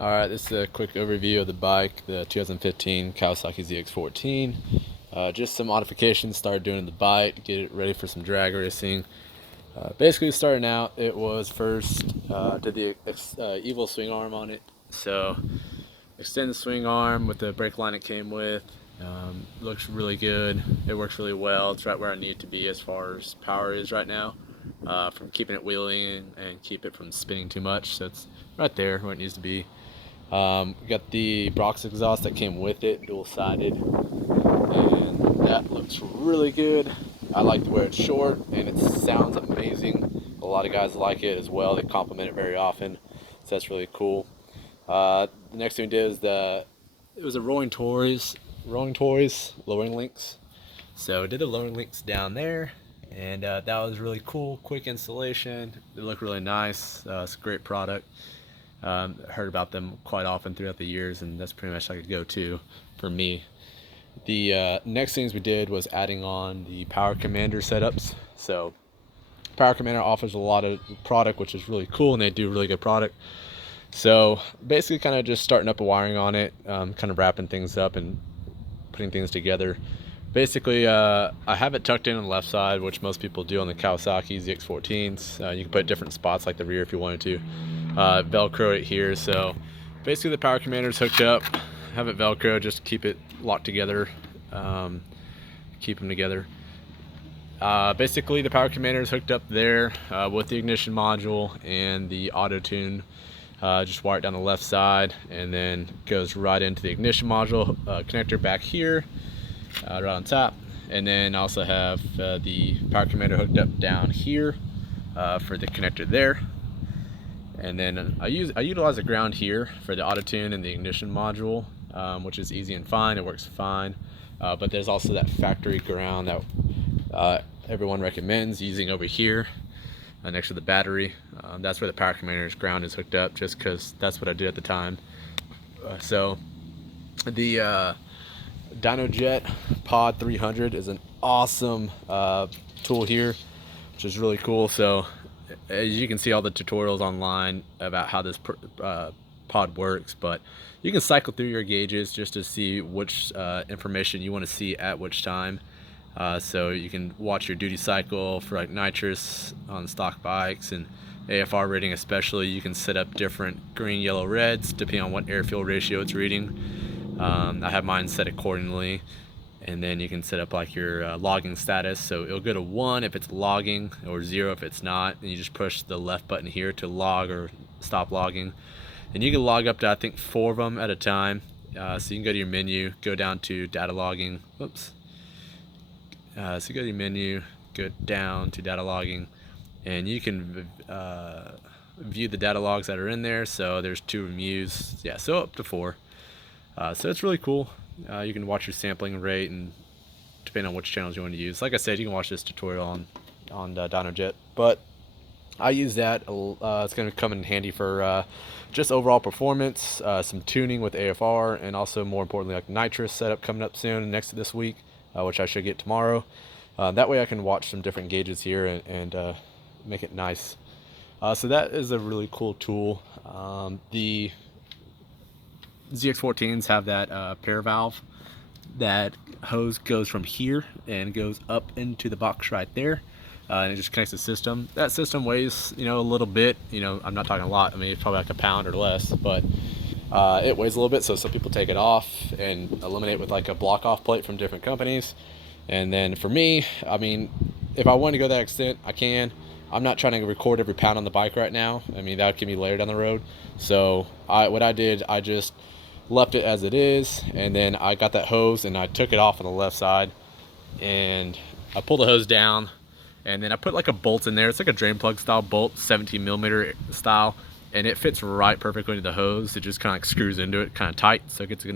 Alright, this is a quick overview of the bike, the 2015 Kawasaki ZX14. Just some modifications, started doing the bike, get it ready for some drag racing. Basically starting out, it was first, did the Evil swing arm on it. So, extend the swing arm with the brake line it came with. Looks really good, it works really well, it's right where I need it to be as far as power is right now. From keeping it wheeling and keep it from spinning too much, so it's right there where it needs to be. We got the Brox exhaust that came with it, dual-sided, and that looks really good. I like the way it's short and it sounds amazing. A lot of guys like it as well. They compliment it very often, so that's really cool. The next thing we did is it was a Rolling Toys lowering links. So we did the lowering links down there, and that was really cool. Quick installation. They look really nice. It's a great product. Heard about them quite often throughout the years, and that's pretty much like a go-to for me. The next things we did was adding on the Power Commander setups. So Power Commander offers a lot of product, which is really cool, and they do really good product. So basically kind of just starting up a wiring on it, kind of wrapping things up and putting things together. Basically, I have it tucked in on the left side, which most people do on the Kawasaki ZX14s. You can put different spots like the rear if you wanted to. Velcro it here, so basically the Power Commander is hooked up. Have it Velcro, just keep it locked together, keep them together. Basically the Power Commander is hooked up there with the ignition module and the auto-tune. Just wire it down the left side, and then goes right into the ignition module connector back here, right on top. And then I also have the Power Commander hooked up down here for the connector there. And then I utilize the ground here for the auto-tune and the ignition module, which is easy and fine. It works fine. But there's also that factory ground that everyone recommends using over here next to the battery. That's where the Power Commander's ground is hooked up, just because that's what I did at the time. So the DynoJet pod300 is an awesome tool here, which is really cool. So as you can see all the tutorials online about how this pod works, but you can cycle through your gauges just to see which information you want to see at which time. So you can watch your duty cycle for like nitrous on stock bikes, and AFR rating especially. You can set up different green, yellow, reds depending on what air-fuel ratio it's reading. I have mine set accordingly. And then you can set up like your logging status, so it'll go to 1 if it's logging or 0 if it's not, and you just push the left button here to log or stop logging. And you can log up to I think 4 of them at a time. So you can go to your menu, go down to data logging. Whoops. So you go to your menu, go down to data logging, and you can view the data logs that are in there. So there's 2 reviews, yeah, so up to 4. So it's really cool. You can watch your sampling rate, and depending on which channels you want to use. Like I said, you can watch this tutorial on DynoJet, but I use that. It's going to come in handy for just overall performance, some tuning with AFR, and also more importantly like nitrous setup coming up soon next to this week, which I should get tomorrow. That way I can watch some different gauges here and make it nice. So that is a really cool tool. The ZX14s have that pair valve. That hose goes from here and goes up into the box right there, and it just connects the system. That system weighs, a little bit. I'm not talking a lot. I mean, it's probably like a pound or less, but it weighs a little bit. So some people take it off and eliminate with like a block off plate from different companies. And then for me, I mean, if I want to go that extent, I can. I'm not trying to record every pound on the bike right now. I mean, that would give me later down the road. So what I did, I just left it as it is, and then I got that hose and I took it off on the left side, and I pulled the hose down, and then I put like a bolt in there. It's like a drain plug style bolt, 17mm style, and it fits right perfectly into the hose. It just kind of like screws into it kind of tight, so it gets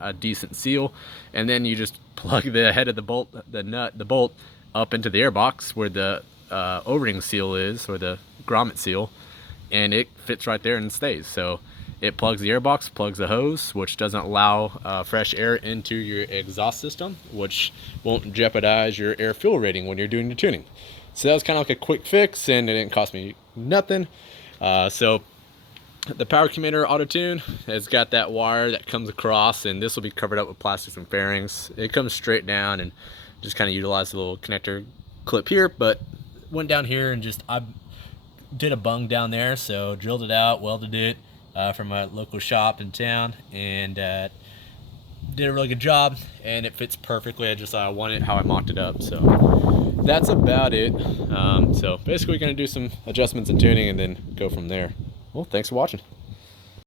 a decent seal. And then you just plug the head of the bolt, the bolt up into the air box where the O-ring seal is, or the grommet seal, and it fits right there and stays. So it plugs the airbox, plugs the hose, which doesn't allow fresh air into your exhaust system, which won't jeopardize your air fuel rating when you're doing your tuning. So that was kind of like a quick fix, and it didn't cost me nothing. So The power commutator autotune has got that wire that comes across, and this will be covered up with plastics and fairings. It comes straight down, and just kind of utilize the little connector clip here, but went down here and I did a bung down there, so drilled it out, welded it from a local shop in town, and did a really good job, and it fits perfectly. I want it how I mocked it up. So that's about it. So basically we're going to do some adjustments and tuning and then go from there. Well, thanks for watching.